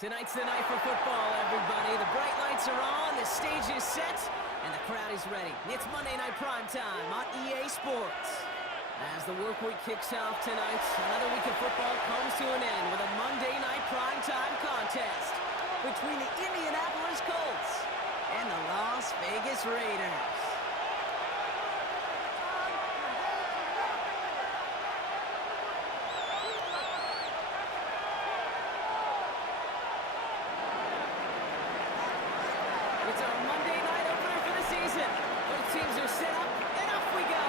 Tonight's the night for football, everybody. The bright lights are on, the stage is set, and the crowd is ready. It's Monday Night Primetime on EA Sports. As the work week kicks off tonight, another week of football comes to an end with a Monday Night Primetime contest between the Indianapolis Colts and the Las Vegas Raiders. It's our Monday night opener for the season. Both teams are set up, and off we go.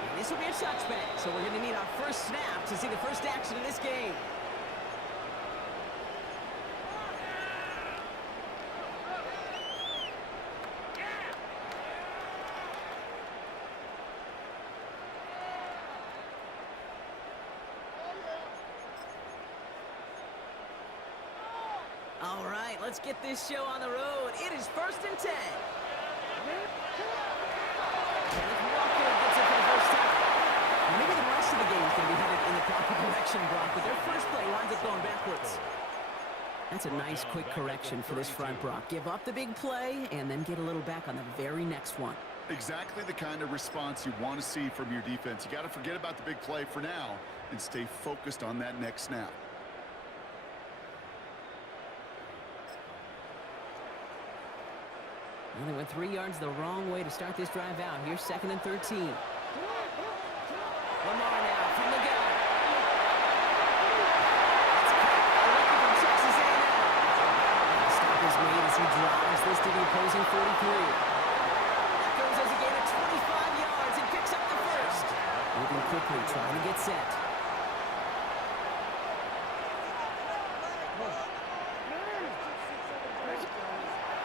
And this will be a touchback, so we're going to need our first snap to see the first action of this game. All right, let's get this show on the road. It is 1st and 10. Kenneth Walker gets it for the first time. Maybe the rest of the game is going to be headed in the proper direction, Brock, but their first play winds up going backwards. That's a nice, quick correction for this front, Brock. Give up the big play and then get a little back on the very next one. Exactly the kind of response you want to see from your defense. You got to forget about the big play for now and stay focused on that next snap. Well, they went 3 yards the wrong way to start this drive out. Here's 2nd and 13. Lamar now from the gun. It's caught directly from Texas A&M. The stop is made as he drives this to the opposing 43. That goes as a gain of 25 yards and picks up the first. Moving quickly, trying to get set.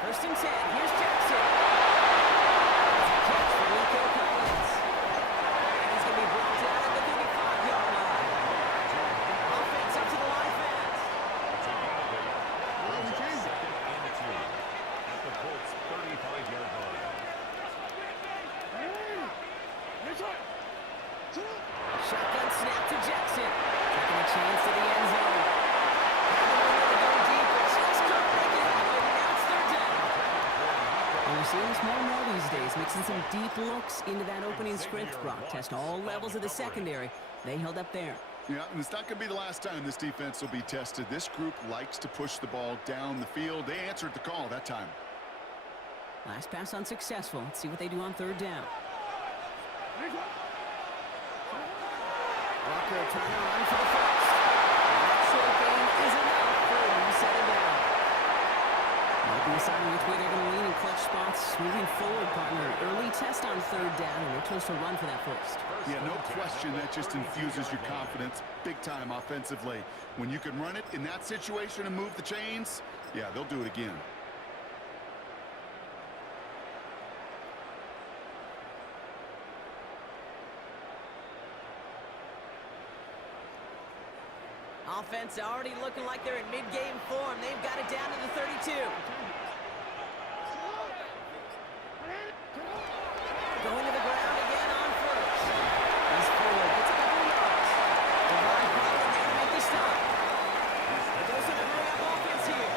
First and 10. Here's Jackson. Catch for Nico Collins. And he's going to be brought down at the 35-yard line. Offense up to the line fence. At the Colts' 35-yard line. Shotgun snap to Jackson. Taking a chance to the end zone. We're seeing this more and more these days, mixing some deep looks into that opening script. Brock test all levels of the secondary. They held up there. Yeah, and it's not going to be the last time this defense will be tested. This group likes to push the ball down the field. They answered the call that time. Last pass unsuccessful. Let's see what they do on 3rd down. Walker trying to run for the first. That short gain is enough for him to set it down. Might be deciding which way they're going to lean in clutch spots. Moving forward, partner. Early test on 3rd down, and they chose to run for that first. Yeah, no question. That just infuses your confidence big time offensively. When you can run it in that situation and move the chains, yeah, they'll do it again. Offense already looking like they're in mid-game form. They've got it down to the 32. Going to the ground again on first. He's forward. Gets a couple yards. Devon Holland there to make the stop. They're going to bring up offense here.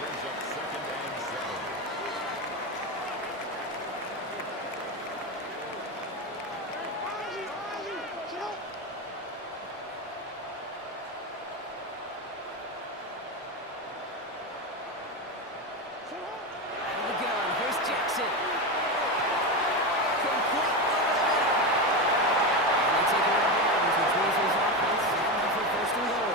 Brings up 2nd and 7. Out of the gun. Here's Jackson. Complete over the middle. And they take it out of bounds, which means his offense is now for 1st and goal.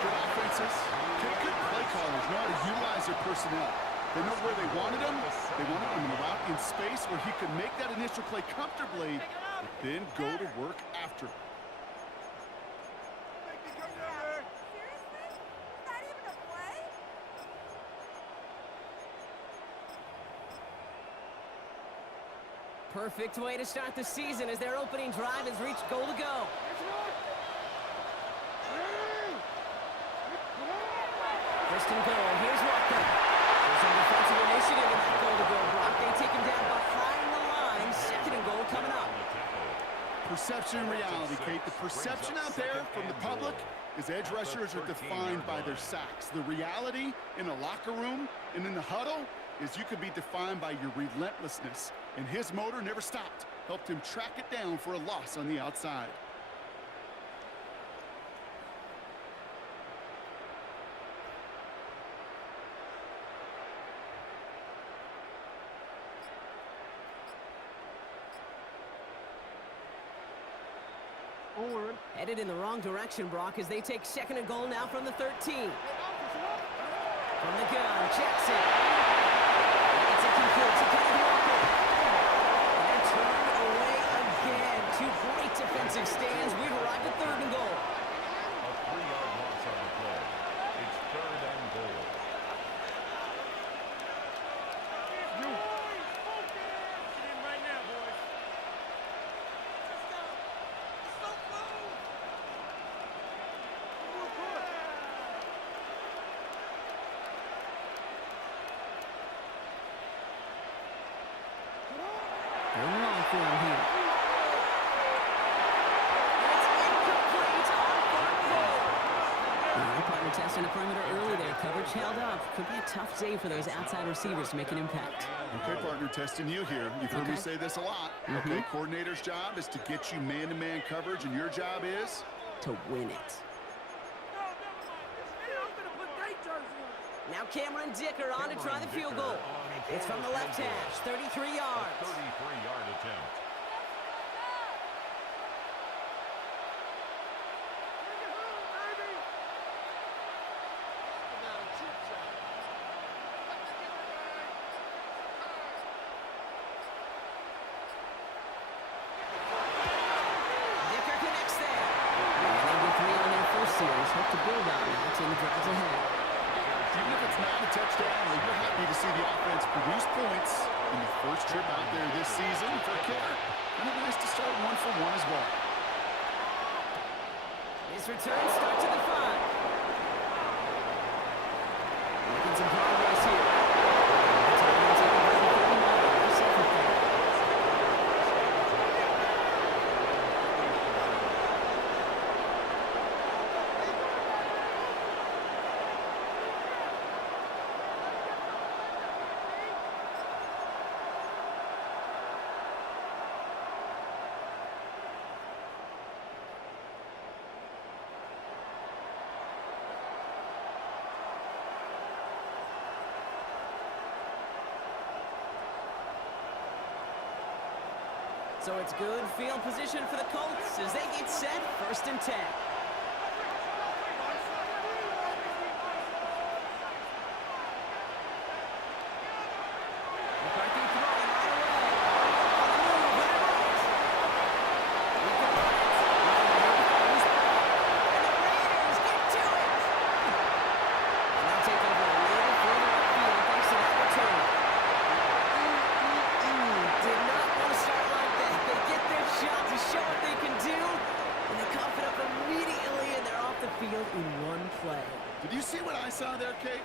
Good offenses, good play callers know how to utilize their personnel. They know where they wanted them. They wanted them in a route in space where he could make that initial play comfortably, but then go to work after. Perfect way to start the season as their opening drive has reached goal to go. 1st and goal. Here's Walker. There's some defensive initiative in that goal to go. Brock, they take him down behind the line. 2nd and goal coming up. Perception and reality, Kate. The perception out there from the public is edge rushers are defined by their sacks. The reality in the locker room and in the huddle is you could be defined by your relentlessness. And his motor never stopped. Helped him track it down for a loss on the outside. Headed in the wrong direction, Brock, as they take second and goal now from the 13. From the gun, Jackson. It's a complete to Kennedy Walker. And they're turned away again. Two great defensive stands. We've arrived at third and goal. A 3-yard loss on the play. It's third and goal. Going long for him here. And it's incomplete on fourth goal. The partner testing the perimeter early there. Coverage held up. Could be a tough day for those outside receivers to make an impact. Okay, partner, testing you here. You've heard me say this a lot. Okay, coordinator's job is to get you man-to-man coverage, and your job is? To win it. Now Cameron Dicker on to try the field goal. It's from the left hash, 33 yards. 33-yard attempt. Dicker connects there. And they get three on their first series. Hope to build on that in the drives ahead. Even if it's not a touchdown, well, you're happy to see the offense produce points in the first trip out there this season for Kicker. And it's nice to start 1 for 1 as well. His return starts at the 5. Making some progress here. It's a run taken by the 39. Second down. So it's good field position for the Colts as they get set, 1st and 10. McCarthy throwing right away. On the move, right. He can run it. And the Raiders get to it. And they'll take over a little further upfield thanks to that return. Did not want to start like that. They get their shot to show what they can do, and they cough it up immediately, and they're off the field in one play. Did you see what I saw there, Kate?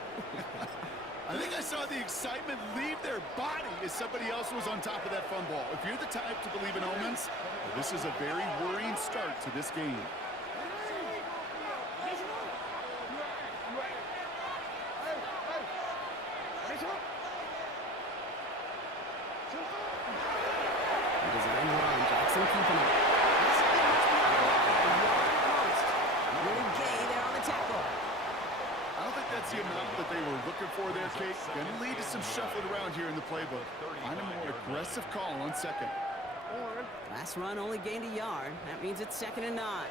I think I saw the excitement leave their body as somebody else was on top of that fun ball. If you're the type to believe in omens, well, this is a very worrying start to this game. Design run, Jackson keeping it. Really gay there on the tackle. I don't think that's the amount that they were looking for there, Kate. Going to lead to some shuffling around here in the playbook. Find a more aggressive call on second. Last run only gained a yard. That means it's 2nd and 9.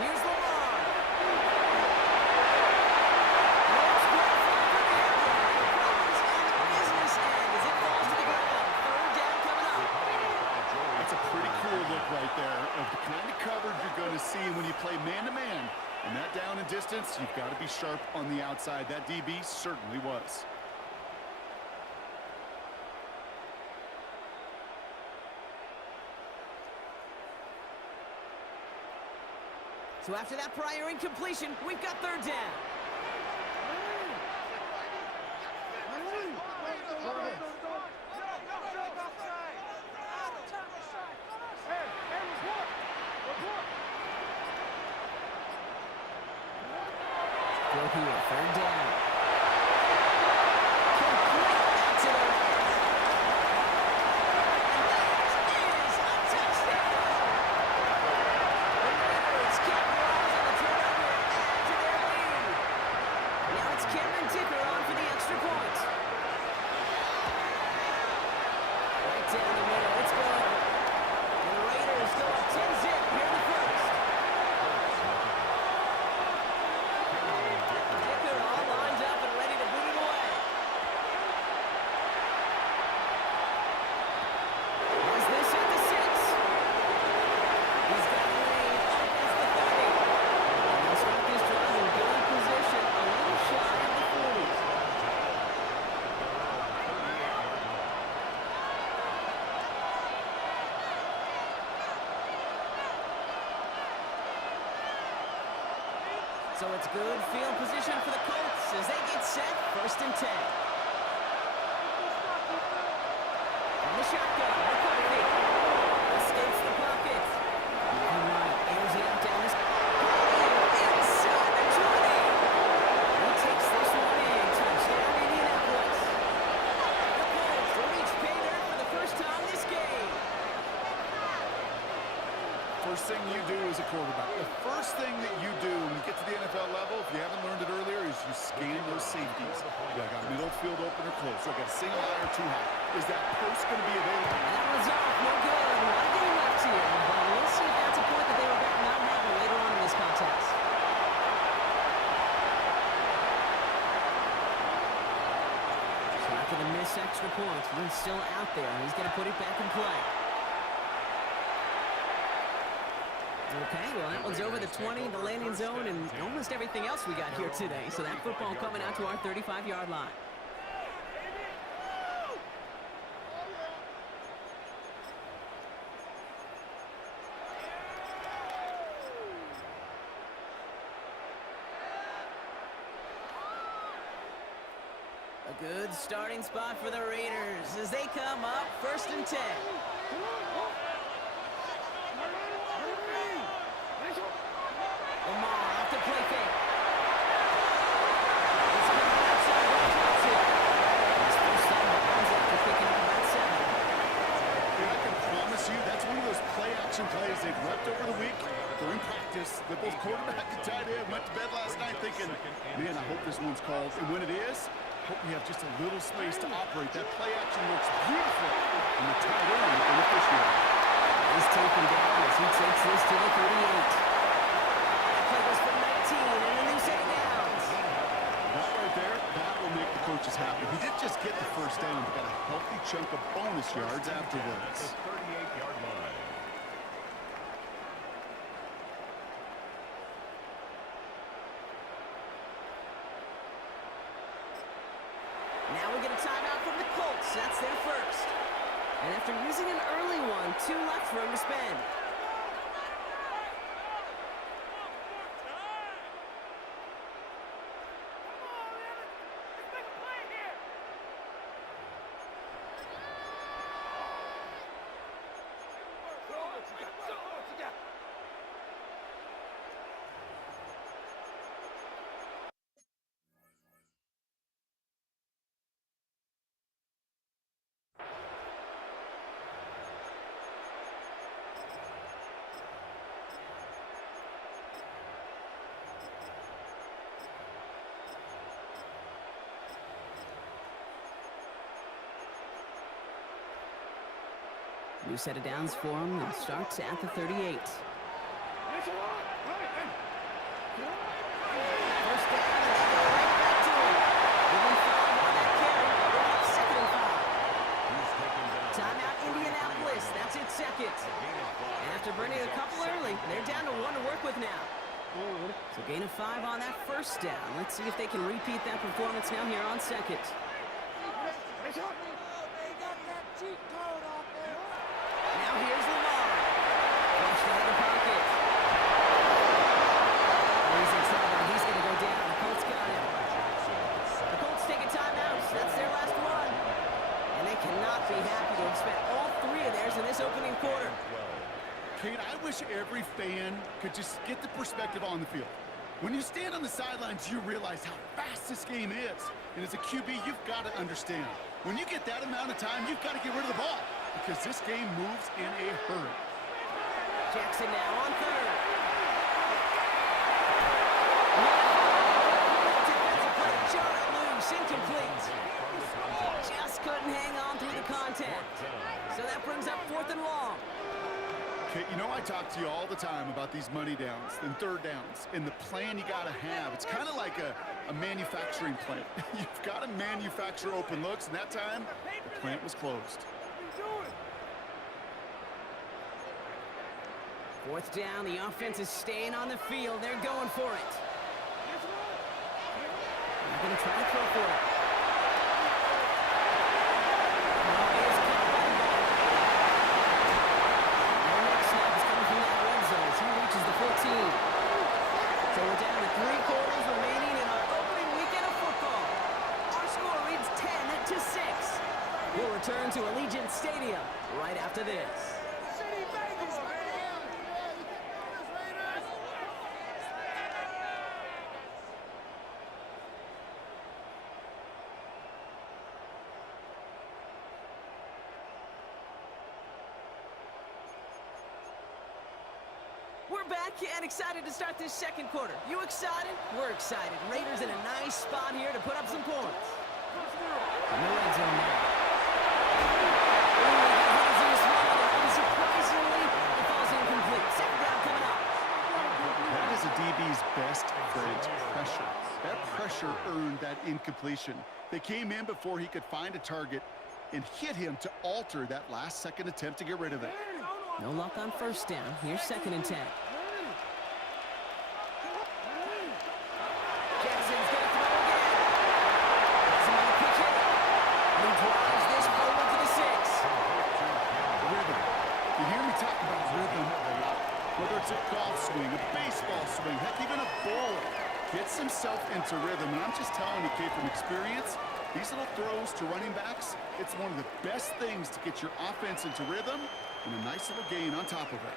Here's the line. Looks good for the air. On the business end as it falls to the ground. 3rd down coming up. That's a pretty cool look right there of the kind of coverage you're going to see when you play man-to-man. And that down and distance, you've got to be sharp on the outside. That DB certainly was. So after that prior incompletion, we've got third down. Go here, third down. Complete, that's it. And that is a touchdown. The Raiders capitalize on the turnover and add to their lead. Now it's Cameron Dicker on for the extra point. Right down the middle, it's good. And the Raiders go up 10-zip here in the first. Dicker all lined up and ready to boot it away. Is this at the 6? He's got a lead up as the 30. And they'll start this drive in good position, a little shy of the 40s. So it's good field position for the Colts as they get set, 1st and 10. From the shotgun, McCarthy escapes the pocket. Moving right, airs it up down this. Inside the 20. He takes this one in. Touchdown, Indianapolis. The Colts reach pay dirt for the first time this game. First thing you do as a quarterback, the first thing that you do when you get to the NFL level, if you haven't learned it earlier, is you scan those safeties. You got middle field open or close. So I got a single high or too high. Is that post going to be available? And that was off, no good. A lot of getting left here, but we'll see if that's a point that they regret not having later on in this contest. So after the missed extra point, he's still out there. He's going to put it back in play. Okay, well, that one's over the 20, the landing zone, and almost everything else we got here today. So that football coming out to our 35-yard line. A good starting spot for the Raiders as they come up 1st and 10. Lamar off the play fake. It's coming outside with Johnson. His first down bounds after picking up about 7. And I can promise you that's one of those play-action plays they've repped over the week. They're in practice. They're both quarterback and tight end. Went to bed last night thinking, man, I hope this one's called. And when it is, hope we have just a little space to operate. That play-action looks beautiful. And the tight end in the fish here. He's taken down as he takes this to the 38. Play goes for 19 and a new set of downs. That right there, that will make the coaches happy. He didn't just get the first down, he got a healthy chunk of bonus yards afterwards. The 38-yard line. Now we get a timeout from the Colts. That's their first. And after using an early one, 2 left for him to spend. New set of downs for him and starts at the 38. First down, and they go right back to him. Within 5 on that carry. We're up 2nd and 5. Timeout Indianapolis. That's its second. And after burning a couple early, they're down to 1 to work with now. So gain of 5 on that first down. Let's see if they can repeat that performance now here on second. Now here's Lamar. Flushed out of the pocket. wish every fan could just get the perspective on the field. When you stand on the sidelines, you realize how fast this game is. And as a QB, you've got to understand. When you get that amount of time, you've got to get rid of the ball because this game moves in a hurry. Jackson now on third. Defensive play, Jarrett loose, incomplete. Just couldn't hang on through the contact. So that brings up 4th and long. Okay, you know I talk to you all the time about these money downs and third downs and the plan you got to have. It's kind of like a manufacturing plant. You've got to manufacture open looks, and that time, the plant was closed. 4th down, the offense is staying on the field. They're going for it. They're going to try to throw for it. So we're down to 3 quarters remaining in our opening weekend of football. Our score reads 10-6. We'll return to Allegiant Stadium right after this. We're back and excited to start this second quarter. You excited? We're excited. Raiders in a nice spot here to put up some points. In the red zone now. Surprisingly, it falls incomplete. Second down coming up. That is a DB's best friend, pressure. That pressure earned that incompletion. They came in before he could find a target and hit him to alter that last-second attempt to get rid of it. No luck on first down. Here's 2nd and 10. Jackson's going to throw again. Has him on the quick hit. And he drives this forward to the 6. Rhythm. You hear me talk about rhythm a lot. Whether it's a golf swing, a baseball swing, heck, even a bowler gets himself into rhythm. And I'm just telling you, kid, from experience, these little throws to running backs, it's one of the best things to get your offense into rhythm and a nice little gain on top of it.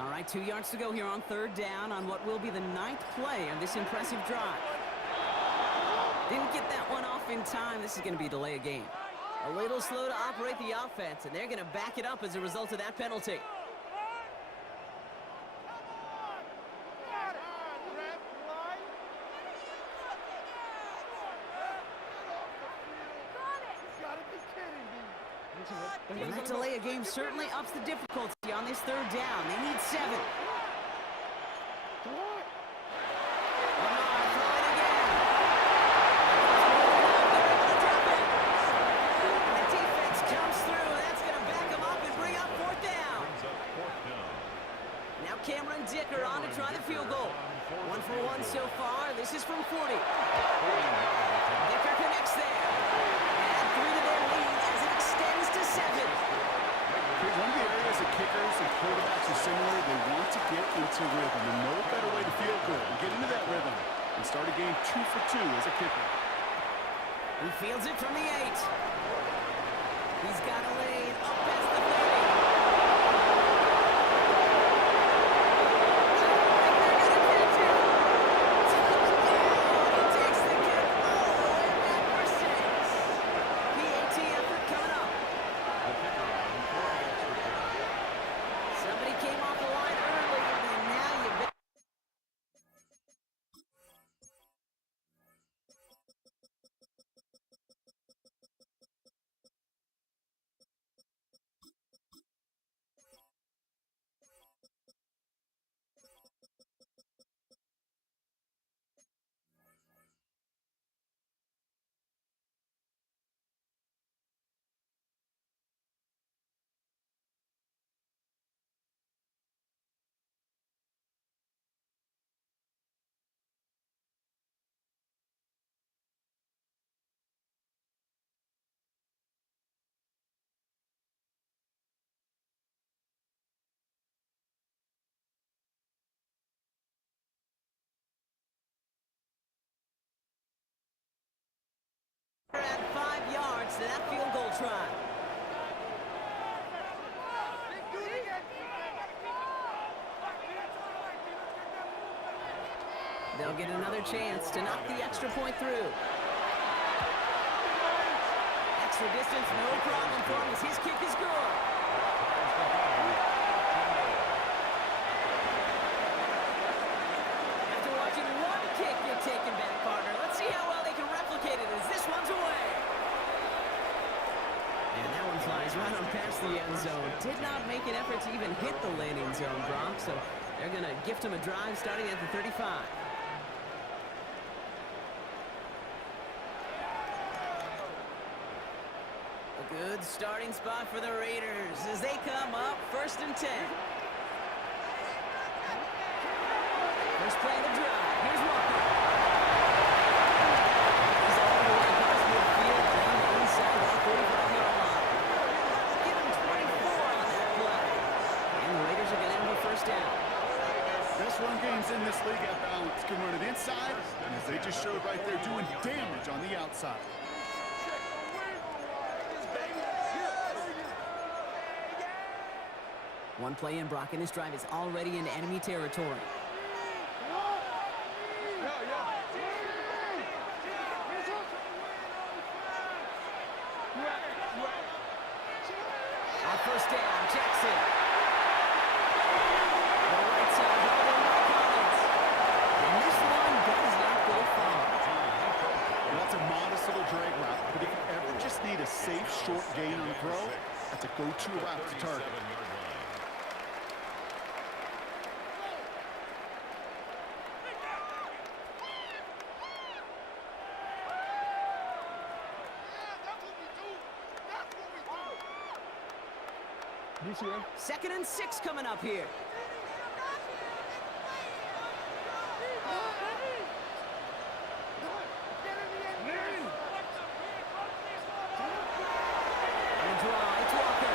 All right, 2 yards to go here on 3rd down on what will be the 9th play of this impressive drive. Didn't get that one off in time. This is going to be a delay of game. A little slow to operate the offense, and they're going to back it up as a result of that penalty. And that delay of game certainly ups the difficulty on this 3rd down. They need 7. Cameron Dicker on to try the field goal. 1 for 1 so far. This is from 40. Dicker connects there. And through to their lead as it extends to 7. One of the areas that kickers and quarterbacks are similar, they want to get into rhythm. And no better way to feel good and get into that rhythm and start a game 2 for 2 as a kicker. He fields it from the 8. He's got a lane up past the 30. yards to that field goal try. They'll get another chance to knock the extra point through. Extra distance, no problem for him as his kick is good. After watching one kick get taken back, partner, let's see how well they can replicate it as this one's away. And that one flies right on past the end zone. Did not make an effort to even hit the landing zone, Brock, so they're going to gift him a drive starting at the 35. Good starting spot for the Raiders as they come up 1st and 10. First play of the drive. Here's Walker. He's all the way across midfield down the inside that 45-yard line. Give him 24 on that play. And the Raiders are going to have a first down. Best run games in this league at balance can run it inside, as they just showed right there, doing damage on the outside. One play in, Brock, and this drive is already in enemy territory. On first down, Jackson. The right side, held in by Collins. And this one does not go far. Well, that's a modest little drag route, but if you ever just need a safe, short gain on a throw, that's a go-to route to target. Second and 6 coming up here. And draw, it's Walker.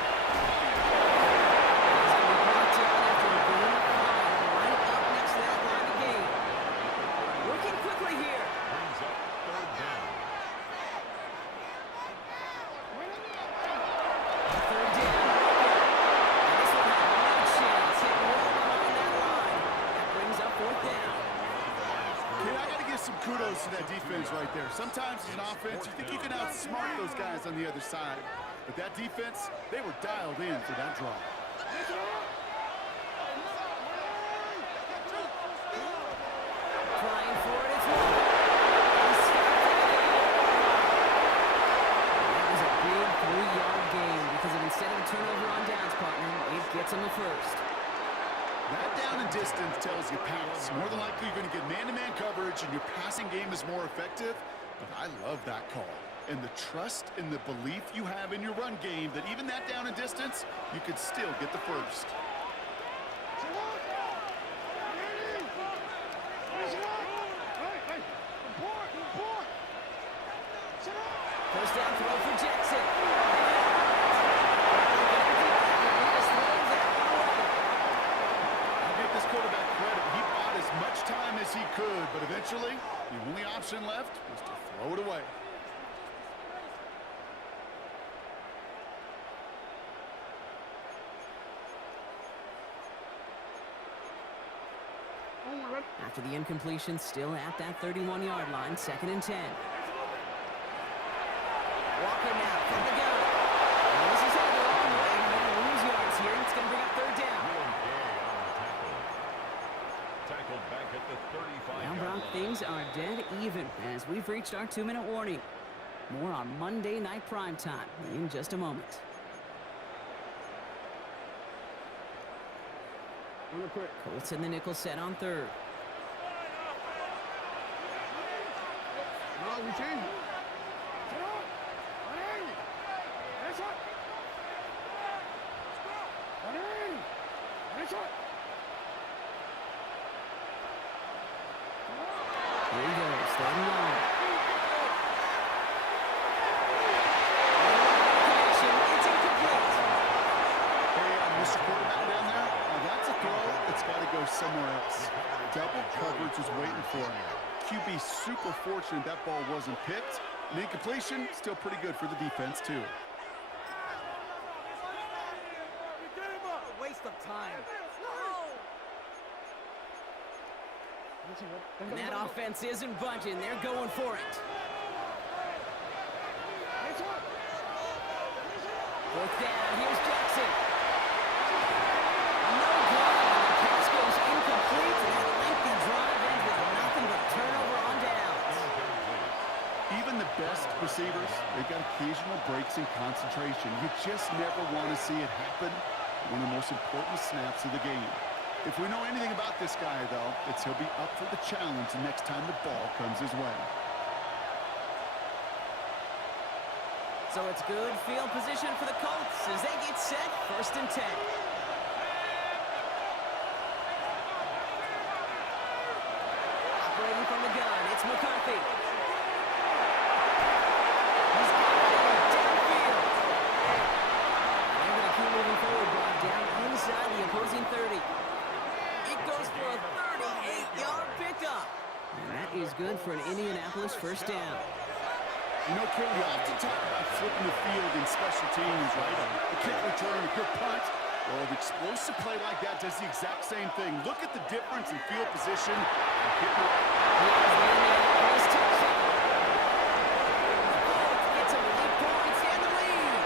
He's going to be brought down after a gain of 5, right up next to that line of game. Working quickly here. Brings up 3rd down. Third down. And this one had no chance. Hit well behind that line. That brings up 4th down. Kid, I got to give some kudos to that defense right there. Sometimes as an offense, you think you can outsmart those guys on the other side. But that defense, they were dialed in for that draw. Trying for it, it's Walker. He's stopped at the 8. That was a big 3-yard gain because instead of a turnover on downs, partner, it gets him a first. That down and distance tells you pass. More than likely, you're going to get man-to-man coverage, and your passing game is more effective. But I love that call. And the trust and the belief you have in your run game that even that down and distance, you could still get the first. First down throw for Jackson. I'll give this quarterback credit. He bought as much time as he could, but eventually, the only option left was to throw it away. After the incompletion, still at that 31-yard line, 2nd and 10. Walker now from the gun. And this is headed the wrong way. He's going to lose yards here. It's going to bring up 3rd down. Tackled back at the 35. Now, Brock, things are dead even as we've reached our 2-minute warning. More on Monday Night Primetime in just a moment. Colts in the nickel set on 3rd. Here he goes, third and long. It's incomplete. Hey, Mr. Quarterback down there, now that's a throw that's got to go somewhere else. Double coverage was waiting for him. QB super fortunate that ball wasn't picked, An incompletion, still pretty good for the defense, too. A waste of time. And that offense isn't budging. They're going for it. Fourth down. Here's Jackson. No good. The pass goes incomplete. And that lengthy drive ends with nothing but turnover on downs. Even the best receivers, they've got occasional breaks in concentration. You just never want to see it happen. One of the most important snaps of the game. If we know anything about this guy, though, it's he'll be up for the challenge the next time the ball comes his way. So it's good field position for the Colts as they get set, 1st and 10. Operating from the gun, it's McCarthy. He's got it downfield. They're going to keep moving forward, Bob, down inside the opposing 30. It goes for a 38-yard pickup. And that is good for an Indianapolis 1st down. You know, Ken, we often talk about flipping the field in special teams, right? A kick return, a good punt. Well, an explosive play like that does the exact same thing. Look at the difference in field position. Gets him 8 points and the lead.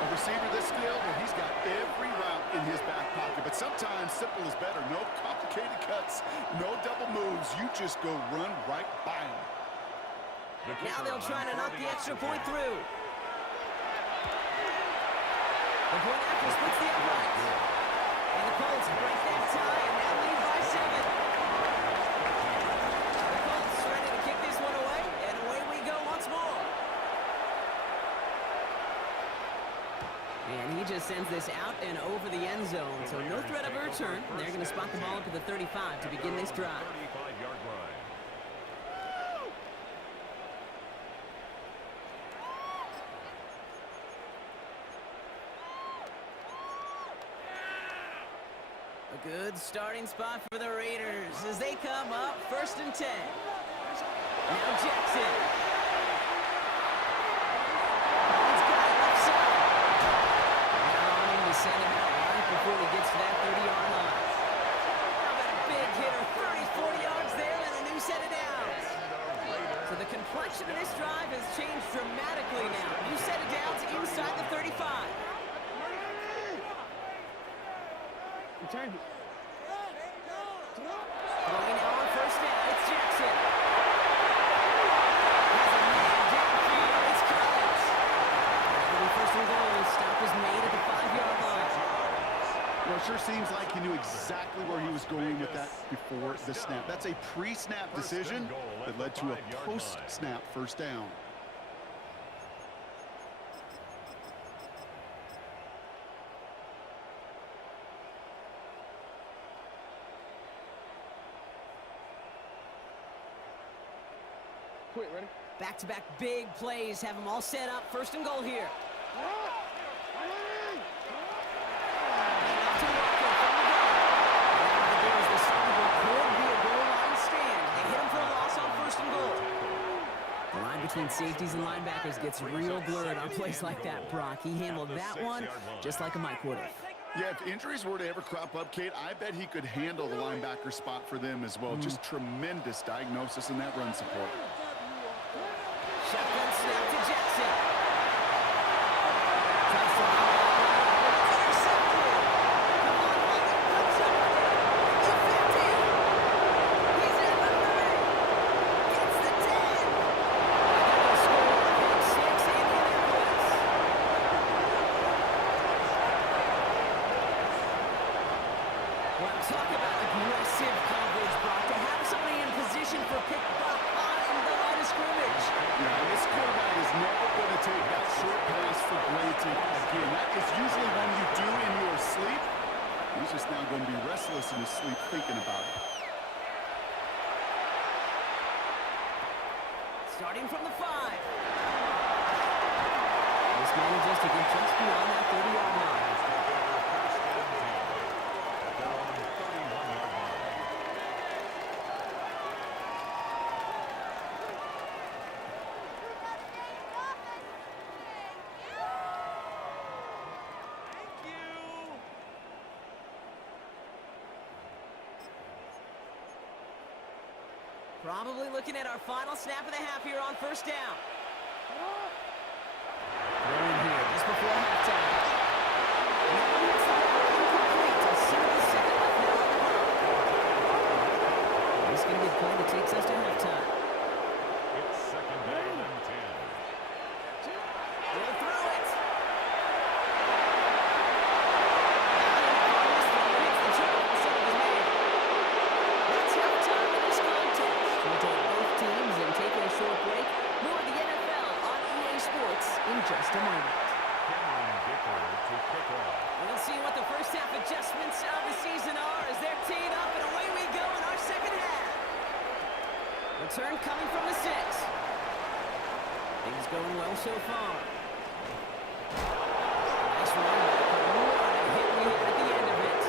A receiver this skilled, well, he's got every route in his back pocket. But sometimes simple is better. No complicated cuts, no double moves. You just go run right by him. Now they'll try to knock the extra point through. The point after splits the uprights. And the Colts break that tie and now lead by 7. The Colts ready to kick this one away, and away we go once more. And he just sends this out and over the end zone, so no threat of a return. They're going to spot the ball up to the 35 to begin this drive. 35-yard line. A good starting spot for the Raiders as they come up 1st and 10. Now Jackson. He's got it left side. Now on him to send him out right before he gets to that 30-yard line. How about a big hitter, 30, 40 yards there and a new set of downs. So the complexion of this drive has changed dramatically now. New set of downs inside the 35. Throwing now on 1st down, it's Jackson. Has a man downfield, it's Collins. The 1st and goal, stop is made at the 5-yard line. Well, it sure seems like he knew exactly where he was going with that before the snap. That's a pre-snap decision that led to a post-snap 1st down. Back-to-back big plays have them all set up. 1st and goal here. The line between safeties and linebackers gets real blurred on plays like that, Brock. He handled that one just like a Mike would have. Yeah, if injuries were to ever crop up, Kate, I bet he could handle the linebacker spot for them as well. Just tremendous diagnosis in that run support. Shotgun snap to Jackson. Talk about aggressive coverage, Brock. To have somebody in position for pick behind the line of scrimmage. Yeah, this quarterback is never going to take that short pass for granted again. That is usually one you do in your sleep. He's just now going to be restless in his sleep thinking about it. Starting from the 5. This manages to get just beyond that 30-yard line. Probably looking at our final snap of the half here on first down. Throw in here just before halftime. This is going to be the play that takes us to halftime. It's second down and 10. They'll throw it. That's halftime in this contest. We'll take both teams and take a short break. More of the NFL on EA Sports in just a moment. Cameron Dicker to kick off. We'll see what the first half adjustments of the season are as they're teed up, and away we go in our second half. Return coming from the 6. Things going well so far. Nice run. What a hit we had at the end of it.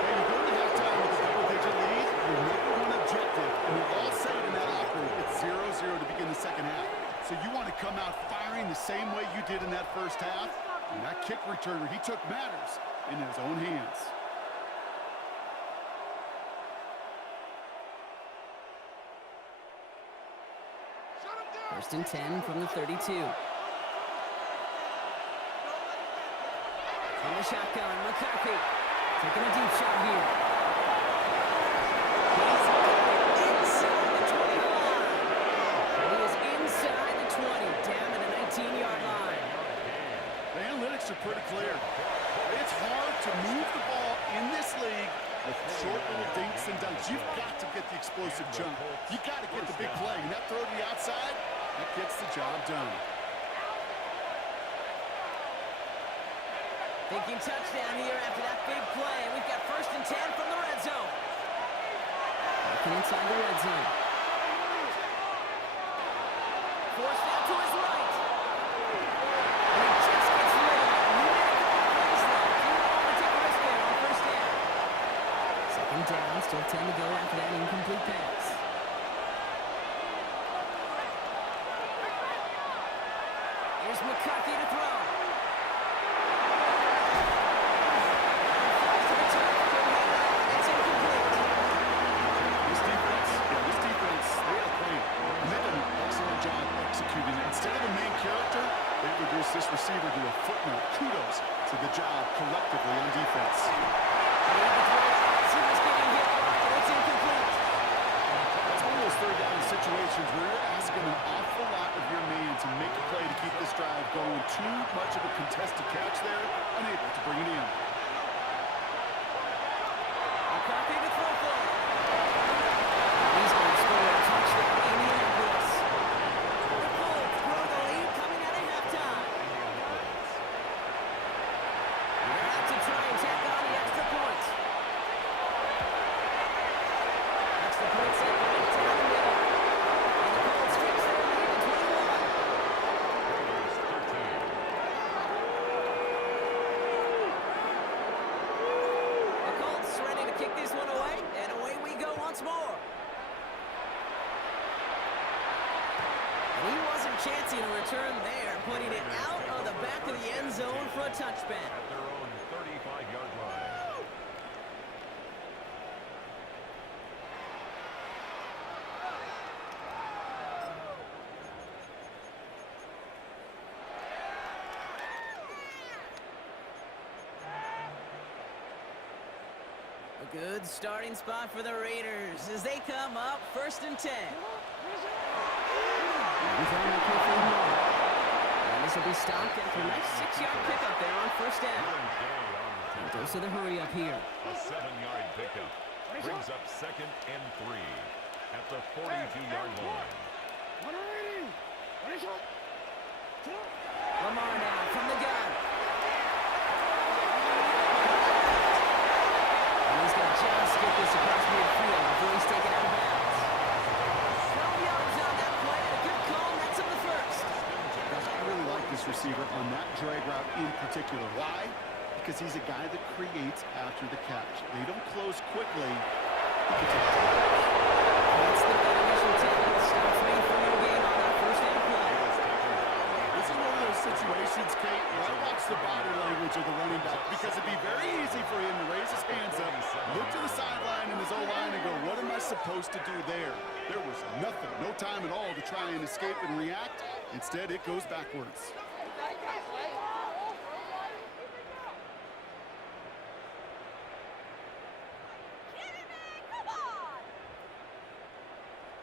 Hey, you go to halftime with a double-digit lead, your number one objective, and you're all set in that locker room. It's 0-0 to begin the second half. So you want to come out firing the same way you did in that first half. And that kick returner, he took matters in his own hands. First and 10 from the 32. From the shotgun, McCarthy taking a deep shot here. He's inside the 25. He is inside the 20, down at the 19-yard line. The analytics are pretty clear. It's hard to move the ball in this league with short little dinks and dunks. You've got to get the explosive jump. You got to get the big play. And that throw to the outside, that gets the job done. Thinking touchdown here after that big play. We've got first and 10 from the red zone. Looking inside the red zone. Forced out to his right. And he just gets rid of it. Numerical plays left. You don't want to take a risk there on first down. Second down, still 10 to go after that incomplete pass. Here's McCarthy to throw. Falls to the turf. It's incomplete. This defense, they had a plan. And they've done an excellent job executing it. Instead of a main character, they've reduced this receiver to a footnote. Kudos to the job collectively on defense. He was getting hit, and it's incomplete. It's one of those third down situations where you're asking an awful lot of your man to make a play to keep this drive going. Too much of a contested catch there, unable to bring it in. McCarthy to throw for it. He's going to score a touchdown in Indianapolis. The Colts grow the lead coming out of halftime. They're out to try and tack on the extra point. Extra point set right down the middle. And the Colts fix their lead to 21. Raiders 13. The Colts ready to kick this one away, and away we go once more. And he wasn't chancing a return there, putting it out of the back of the end zone for a touchback. At their own 35-yard line. A good starting spot for the Raiders as they come up first and 10. And this will be stopped after a nice 6-yard pickup there on first down. Goes to the hurry up here. A 7-yard pickup brings up second and 3 at the 42-yard line. Lamar now from the gun. And he's going to just get this across midfield before he's taken out of bounds. 12 yards on that play, and a good call, and that's on the first. Gosh, I really like this receiver on that drag route in particular. Why? Because he's a guy that creates after the catch. They don't close quickly. He can take it. That's the initial tackle. Stops me from your game on that first down play. This is one of those situations, Kate, well, I watch the body language of the running back because it'd be very easy for him to raise his hands up, look to the sideline and his O-line and go, what am I supposed to do there? There was nothing, no time at all to try and escape and react. Instead, it goes backwards.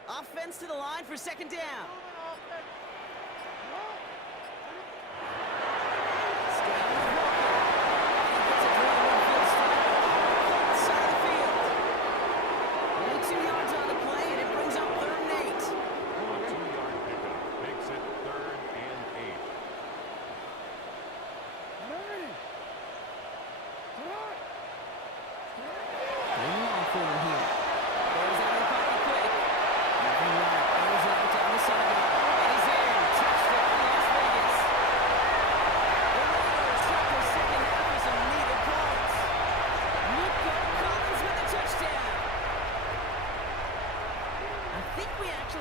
Offense to the line for second down.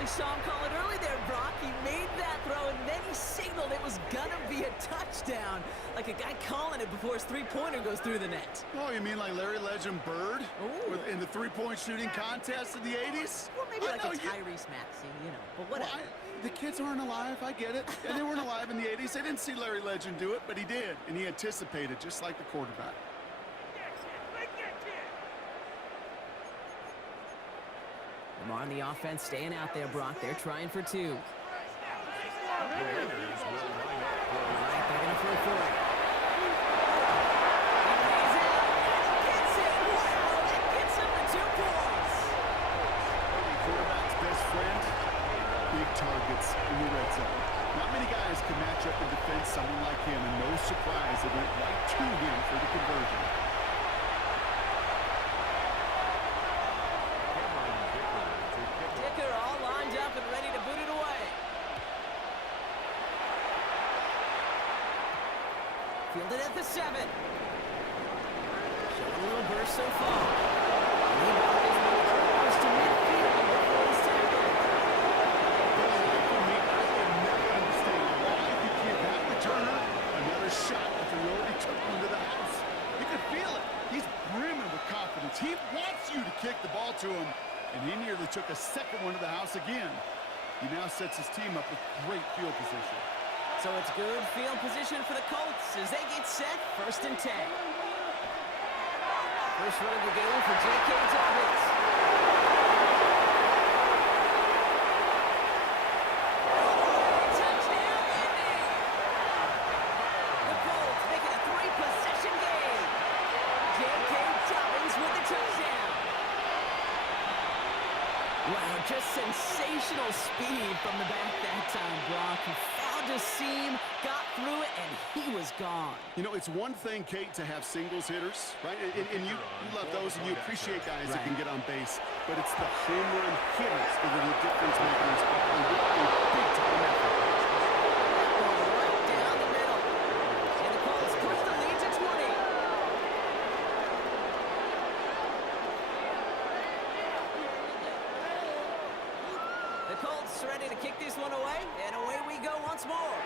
Saw him call it early there, Brock. He made that throw, and then he signaled it was gonna be a touchdown. Like a guy calling it before his three-pointer goes through the net. Oh, you mean like Larry Legend Bird in the three-point shooting contest in the 80s? Or maybe like a Tyrese Maxey, you know, but whatever. Well, the kids aren't alive, I get it. And they weren't alive in the 80s. They didn't see Larry Legend do it, but he did. And he anticipated, just like the quarterback. Lamar on the offense, staying out there, Brock. They're trying for two. All right, they're going to throw for it. Gets it. Wow, that gets him to 2 points. Quarterback's best friend, big targets in the red zone. Not many guys can match up and defend someone like him, and no surprise, it went right to him for the conversion. Fielded at the 7. Showing a little burst so far. Close to midfield before he's tackled. For me, I can never understand why you give that returner another shot after he already took one to the house. You can feel it. He's brimming with confidence. He wants you to kick the ball to him, and he nearly took a second one to the house again. He now sets his team up with great field position. So it's good field position for the Colts as they get set, 1st and 10. First run of the game for J.K. Dobbins. Touchdown, Indy! The Colts making a 3-possession game. J.K. Dobbins with the touchdown. Wow, just sensational speed from the back that time, Brock. He found a seam, got through it, and he was gone. You know, it's one thing, Kate, to have singles hitters, right? And you love those, and you appreciate guys that can get on base. But it's the home run hitters that are the difference makers on a big-time effort. Right down the middle. And the Colts push the lead to 20. The Colts ready to kick this one away, and away we go once more.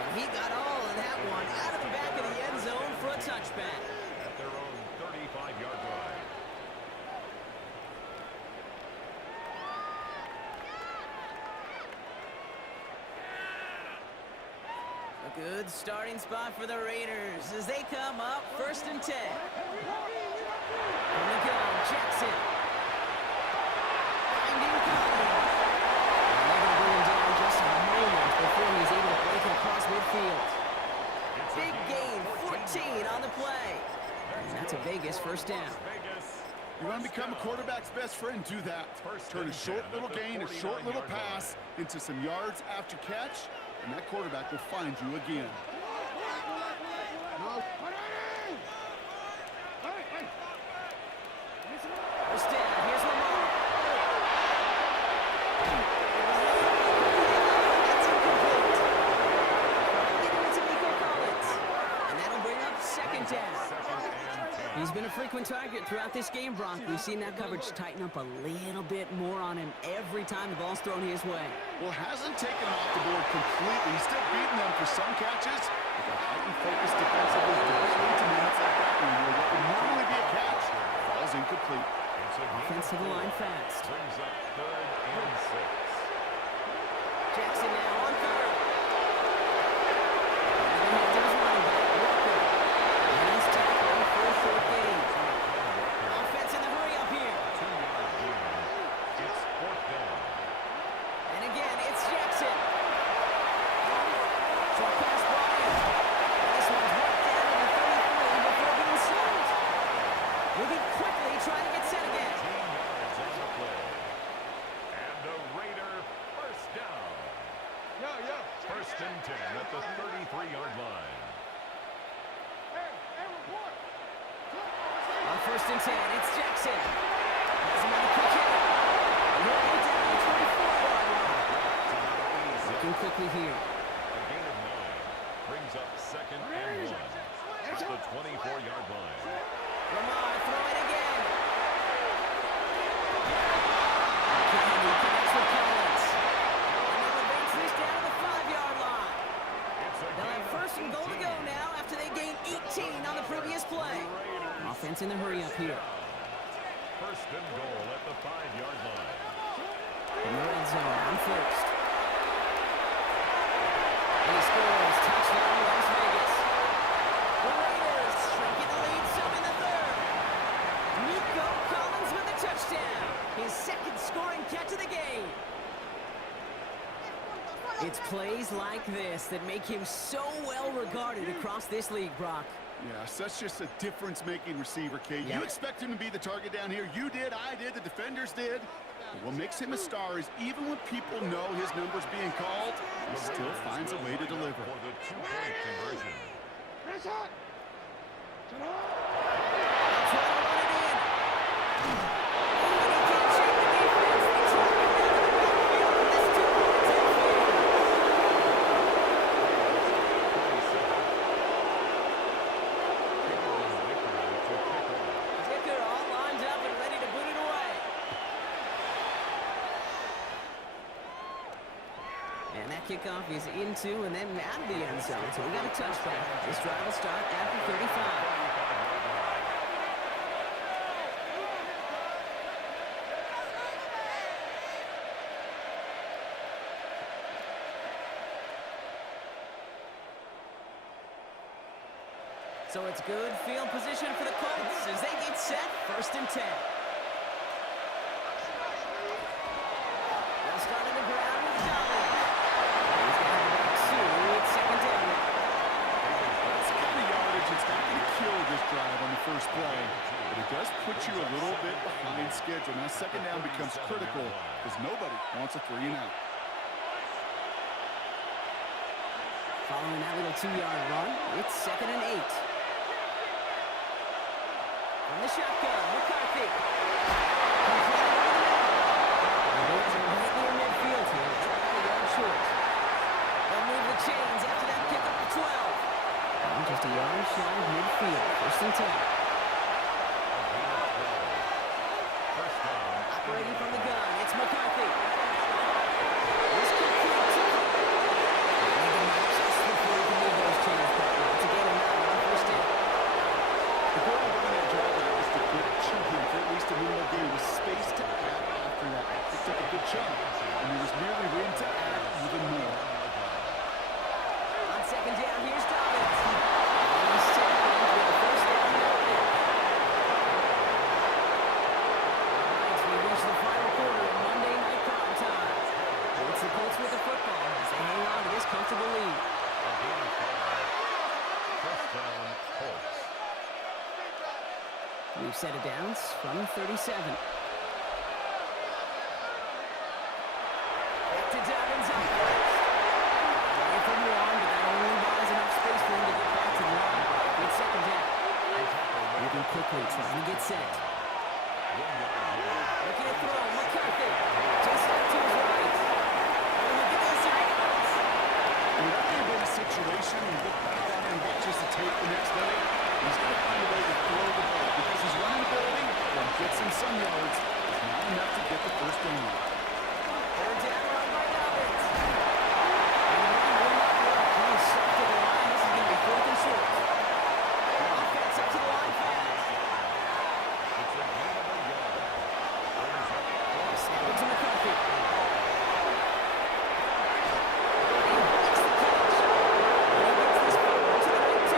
And he got all of that one out of the back of the end zone for a touchback. At their own 35-yard line. A good starting spot for the Raiders as they come up 1st and 10. Here we go, Jackson. Finding Collins. And they're going to bring him down just a moment before he's able to break it across midfield. Big gain, 14 on the play. And that's a Vegas 1st down. You want to become a quarterback's best friend? Do that. Turn a short little gain, a short little pass into some yards after catch, and that quarterback will find you again. First down, here's Lamar. That's incomplete. Get him to Nico Collins. And that'll bring up 2nd down. 2nd and 10. He's been a frequent target throughout this game, Brock. We've seen that coverage tighten up a little bit more on him every time the ball's thrown his way. Well, hasn't taken him off the board completely. He's still beating them for some catches. But that heightened focus defensively does lead to moments like that one where what would normally be a catch falls incomplete. Offensive line fast. Brings up 3rd and 6. Jackson now on third. And the hands of his running back, Walker. And he's tackled for a short gain. Offense in the hurry up here. 2-yard gain. It's 4th down. And again, it's Jackson. Short pass brought in. And this one's worked down to the 33 before being sacked. Moving quickly, trying to get set again. 10 yards on the play. And the Raider first down. First and 10 at the 33-yard line. On 1st and 10, it's Jackson. Has him on the quick hit. Way down the 24-yard line. Looking quickly here. A gain of 9 brings up 2nd and 1 at the 24-yard line. Lamar throwing again. Kennedy connects with Collins. And they'll advance this down to the 5-yard line. It's a They'll gain have of 1st and goal to go now after they gain 18 on the previous play. Offense in the hurry up here. 1st and goal at the 5-yard line. In the red zone on 1st. And he scores. Touchdown, Las Vegas. The Raiders shrinking the lead some in the 3rd. Nico Collins with a touchdown. His 2nd scoring catch of the game. It's plays like this that make him so well regarded across this league, Brock. Yeah, such just a difference-making receiver, Kate. Yep. You expect him to be the target down here. You did, I did, the defenders did. But what makes him a star is even when people know his number's being called, he still finds a way to deliver. For the 2-point conversion. Trying to run it in. And he can't shake the defense. They track him down to the backfield, and this 2 points outfield. Dicker all lined up and ready to boot it away. And that kickoff is into and then out of the end zone. So we got a touchback. This drive will start after 35. So it's good field position for the Colts as they get set. 1st and 10. They'll start on the ground with Dobbins. He's got it back soon. It's 2nd down now. That's kind of yardage. It's not going to kill this drive on the first play, but it does put you a little bit behind schedule. Now 2nd down becomes critical because nobody wants a 3 and out. Following that little 2-yard run, it's 2nd and 8. From the shotgun, McCarthy. Completed over the middle. The Bears are right near midfield here. It's about a yard short. They'll move the chains after that kickoff of 12. And just a yard shy of midfield. 1st and 10. First down. Operating from the gun, it's McCarthy. This could prove to just before he can move those chains, partner. It's a gain of 9 on 1st down. The goal of running that drive was to get to him for at least a minimal gain with space to add after that. He took a good chunk, and there was merely room to add even more. On 2nd down, here's Dobbins. And he's tackled with a 1st down yardage. All right, we reach the final quarter of Monday Night Prime Time. It's the Colts with the football as they hang on to this comfortable lead. A gain of 5. First down, Colts. We've set it down from 37. Back to Dobbins on first. Away from one, but that only buys enough space for him to get back to the line. Good 2nd down. Moving quickly, trying to get set. 1 yard gain. Looking to throw, McCarthy. Just up to his right. And look at this, he runs. And that could have been a situation and look back on him, get just a tape the next day. He's going to find a way to throw the ball. on some yards is not enough to get the first down. Third down run by Dobbins. And the run will not work. He's stuck to the line. This is going to be 4th and short. Offense up to the line fast. Snap it to McCarthy. He makes the catch. And he gets this football to the 19.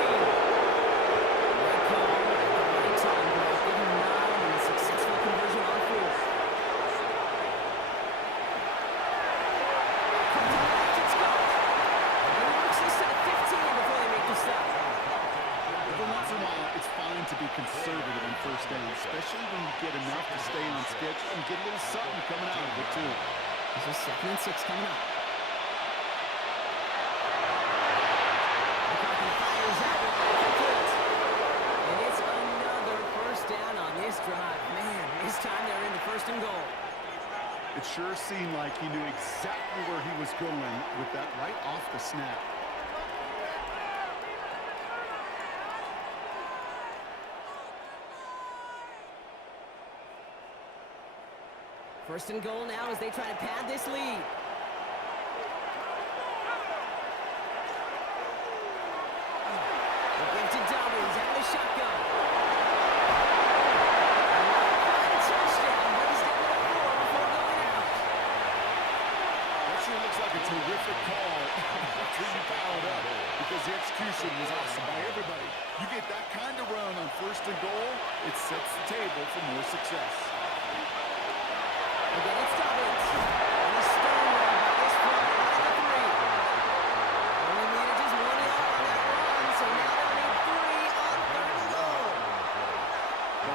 Great call at the right time, Greg. Give him 9 and a successful conversion on 4th. Come to the left, it's Scott. And he works this to the 15 before they make the stop. Every once in a while, it's fine to be conservative on first down, especially when you get enough to stay on schedule and get a little something coming out of it, too. This is 2nd and 6 coming up. McCarthy fires out wide, complete. And it's another first down on this drive. Man, this time they're in the 1st and goal. It sure seemed like he knew exactly where he was going with that right off the snap. First and goal now as they try to pad this lead. They give to Dobbins out of the shotgun. Touchdown, but he's down to 4 before going out. That sure looks like a terrific call until you foul it up, because the execution was awesome by everybody. You get that kind of run on 1st and goal, it sets the table for more success. Again, it's Dobbins. And a stonewall by this play at the 3. Only manages 1 yard on that run, so now they'll need 3 on 3rd and goal.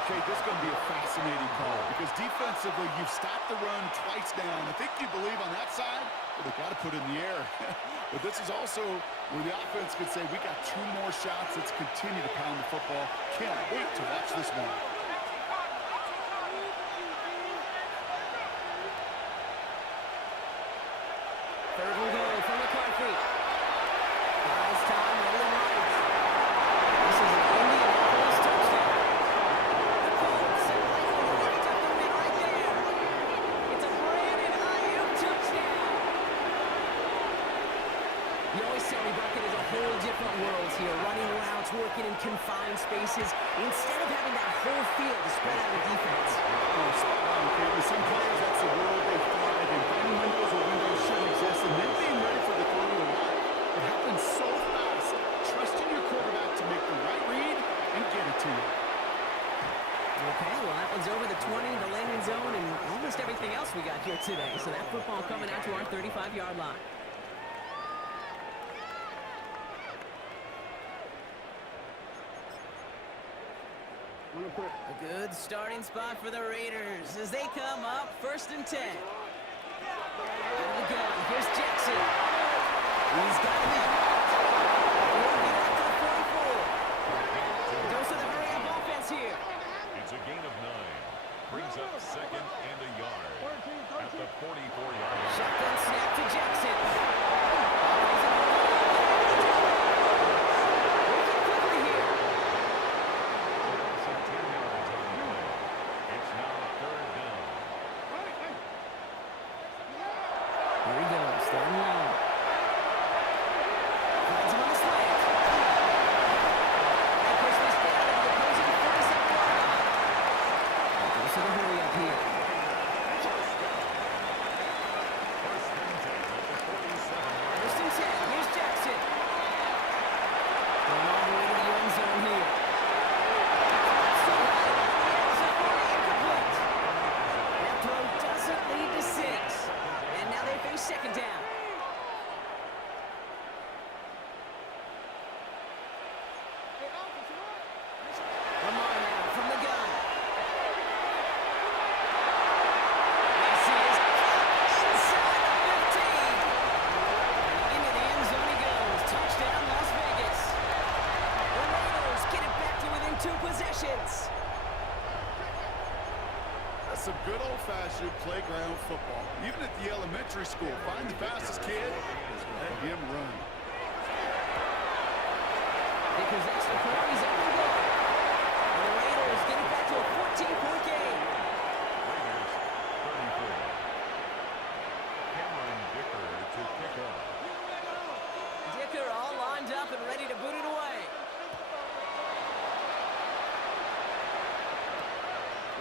Okay, this is going to be a fascinating call, because defensively, you've stopped the run twice down. I think you believe on that side, well, they've got to put it in the air. But this is also where the offense could say, we got 2 more shots. Let's continue to pound the football. Can't wait to watch this one. Third and goal from McCarthy. This time, rolling right. This is an Indianapolis touchdown. The Colts have likely locked up the win right there. It's a Brandon Ayuk touchdown. You always tell me Bucket is a whole different world here, running routes, working in confined spaces, instead of having that whole field to spread out the defense. Oh, spot on, Kate. With some players, that's the world they thrive in. Finding windows where windows shouldn't exist, and then being ready for the throw to the line. It happens so fast. Trusting your quarterback to make the right read and get it to you. Okay, well, that one's over the 20, the landing zone, and almost everything else we got here today. So that football coming out to our 35-yard line. A good starting spot for the Raiders as they come up 1st and 10. Out of the gun, here's Jackson. He's got it. He'll get out to the 44. Dose of the hurry-up offense here. It's a gain of 9. Brings up 2nd and a yard at the 44-yard line. Shotgun snap to Jackson. Working quickly here. Some 10 yards on the play. It's now 3rd down. Here he goes, 3rd and long. Finds him on the slant. And push this down to the opposing 47-yard line. Goes to the hurry up here. First and 10, here's Jackson. Going all the way to the end zone here. Still right. It's incomplete. That throw doesn't lead to 6. And now they face 2nd down. Lamar now from the gun. This is inside the 15. Into the end zone he goes. Touchdown, Las Vegas. The Raiders get it back to within 2 possessions. That's some good old-fashioned playground football. Even at the elementary school, find the fastest kid, let him run. They possess the point. He's up the goal. And the Raiders get it back to a 14-point game.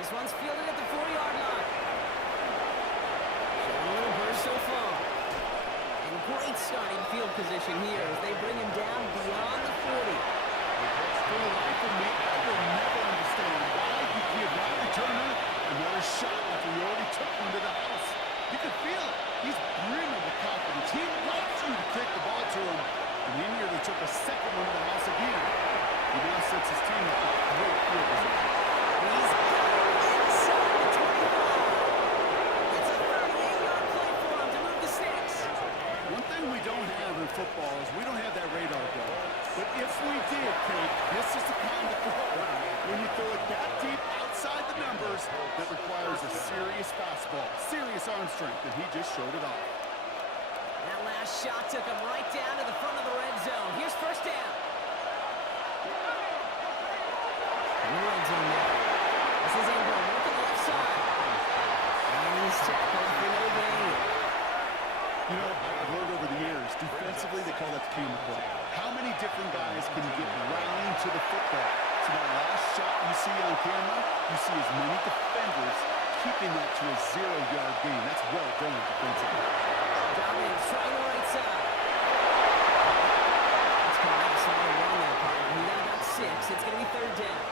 This one's fielded at the 4-yard line. Showing a little burst so far. And great starting field position here as they bring him down beyond the 40. For the life of me, I will never understand why you give Riley Turner another shot after he already took one to the house. You can feel it. He's brimming with confidence. He wants you to kick the ball to him. And he nearly took a second one to the house again. He now sets his team up with great field position. He's got it inside the 25. It's a 38-yard play for him to move the sticks. One thing we don't have in football is we don't have that radar gun. But if we did, Kate, this is the kind of throw. When you throw it that deep outside the numbers, that requires a serious fastball, serious arm strength, and he just showed it off. That last shot took him right down to the front of the red zone. Here's first down. In the red zone now. This is Ingram working the left side. And he's tackled for no gain. You know, I've learned over the years, defensively they call that the camera play. How many different guys can get rallying to the football? So that last shot you see on camera, you see as many defenders keeping that to a 0-yard gain. That's well done defensively. Dobbins trying the right side. That's going to have a solid run there, partner. He got about 6. It's going to be third down.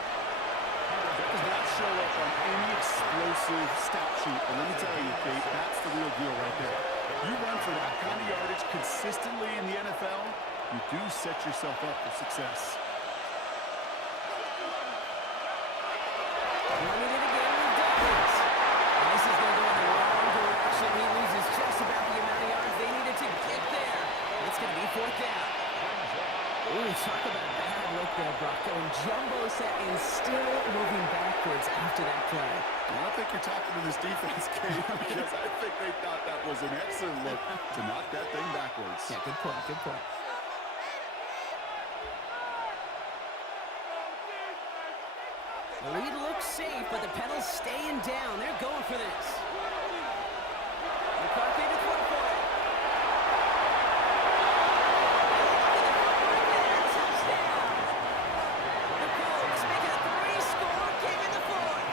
That does not show up on any explosive stat sheet. But let me tell you, Kate, that's the real deal right there. You run for that kind of yardage consistently in the NFL, you do set yourself up for success. Running it again with Dobbins. And this is going to go in the wrong direction. He loses just about the amount of yards they needed to get there. It's going to be fourth down. Ooh, talk about a bad look there, Brock. Going jumbo set and still moving backwards after that play. I don't think you're talking to this defense, Kate, because I think they thought that was an excellent look to knock that thing backwards. Yeah, good point, good point. The lead looks safe, but the pedals staying down. They're going for this. McCarthy to throw for it. Touchdown. The Colts make it a 3-score kick in the fourth.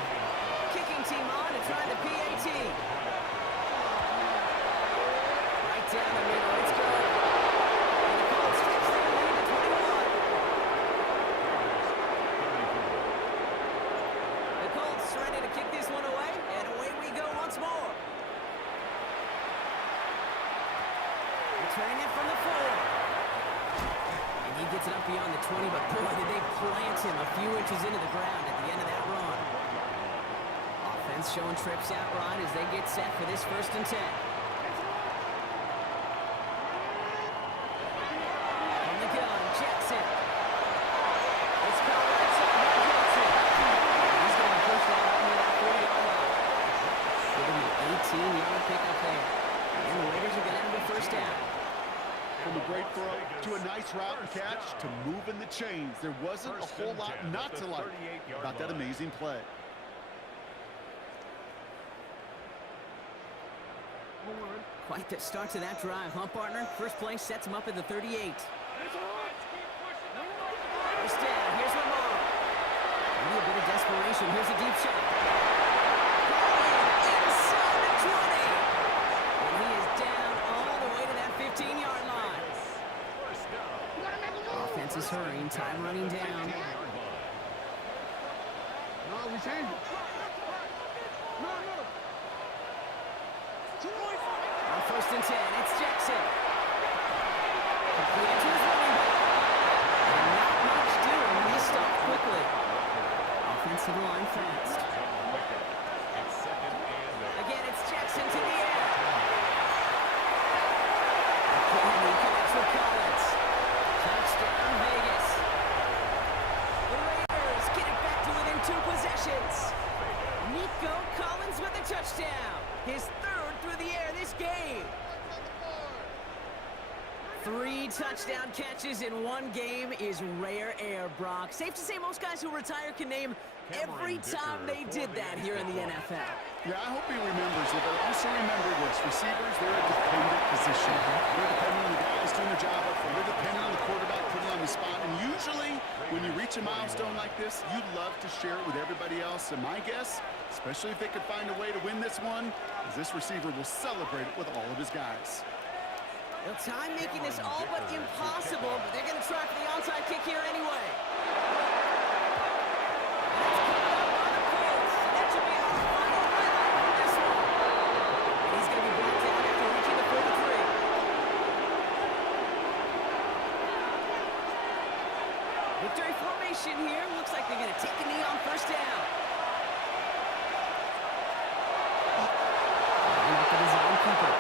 Kicking team on to try the PAT. Right down the middle. It's good. And the Colts takes their lead to 21. The Colts ready to kick this one away, and away we go once more. Returning it from the 4. And he gets it up beyond the 20, but boy, did they plant him a few inches into the ground at the end of that run. Offense showing trips out right as they get set for this 1st and 10. From the gun, Jackson. It's caught right side by Jackson. He's going to be pushed out near that 40-yard line. Giving him an 18-yard pickup there. And the Raiders are going to have a first down. From a great throw to a nice route and catch to moving the chains. There wasn't a whole lot not to like about that amazing play. Quite the start to that drive, huh, partner? First play sets him up at the 38. First down, here's Lamar. Maybe a bit of desperation. Here's a deep shot. Inside the 20. And he is down all the way to that 15-yard line. Offense is hurrying, time running down. No, we change it. On 1st and 10, it's Jackson. Completed to his running back. And not much doing. He stopped quickly. Offensive line fast. Again, it's Jackson to the air. Again, he connects with Collins. Touchdown, Vegas. The Raiders get it back to within 2 possessions. Nico Collins with a touchdown. His 3rd through the air this game. 3 touchdown catches in one game is rare air, Brock. Safe to say most guys who retire can name every time they did that here in the NFL. Yeah, I hope he remembers it, but also remember this. Receivers, they're a dependent position. They're dependent on the guys doing the job up front. They're dependent on the quarterback putting on the spot. And usually, when you reach a milestone like this, you'd love to share it with everybody else. And my guess, especially if they could find a way to win this one, as this receiver will celebrate it with all of his guys. Well, time making this all but impossible, but they're going to try for the onside kick here anyway. That should be our final highlight for this one. And he's going to be brought down after reaching the 43. Victory formation here. Looks like they're going to take a knee on first down. And with the design keeper.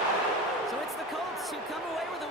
So it's the Colts who come away with a